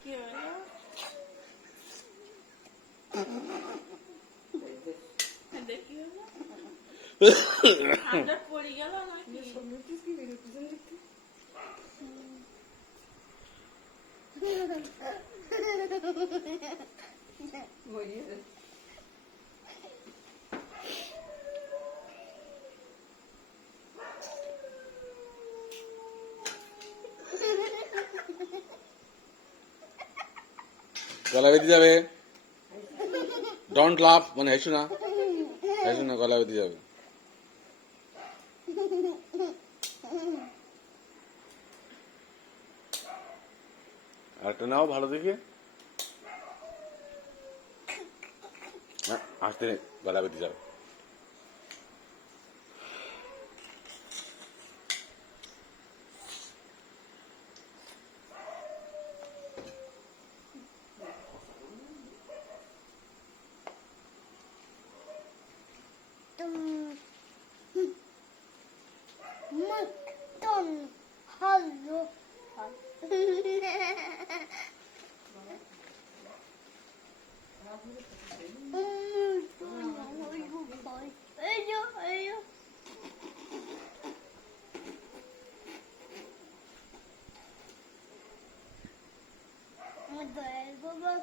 কি হলো? দেখি হলো আমরা পড়ে গেল নাকি? গলা বেঁধে যাবে। ডোন্ট লাফ, মানে হেসো না, হেসো না, গলা বেঁধে যাবে। আরেকটা নাও ভালো দেখে। হাসতে নেই, গলা বেঁধে যাবে। Mutton. Hello.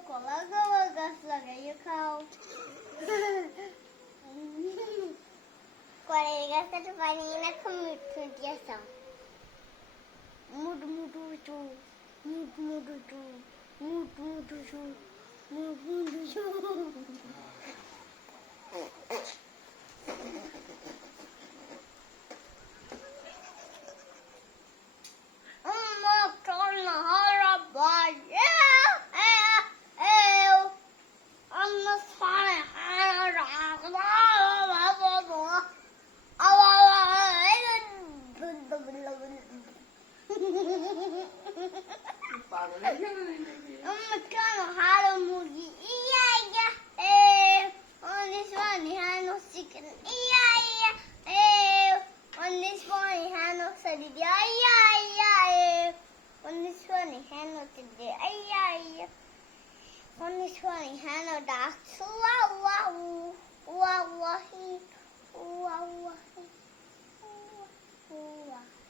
কলা গাওয়া গাছ লাগাইয়ে খাও। কলের গাছটা পানি না খুব মিঠু দিয়েছ। মুট মুটু চু, মুট মুটু চু, মুট মুটু চু, মুট মুটু চু। On this one, Hannah does wow wow wow wow wow wow wow.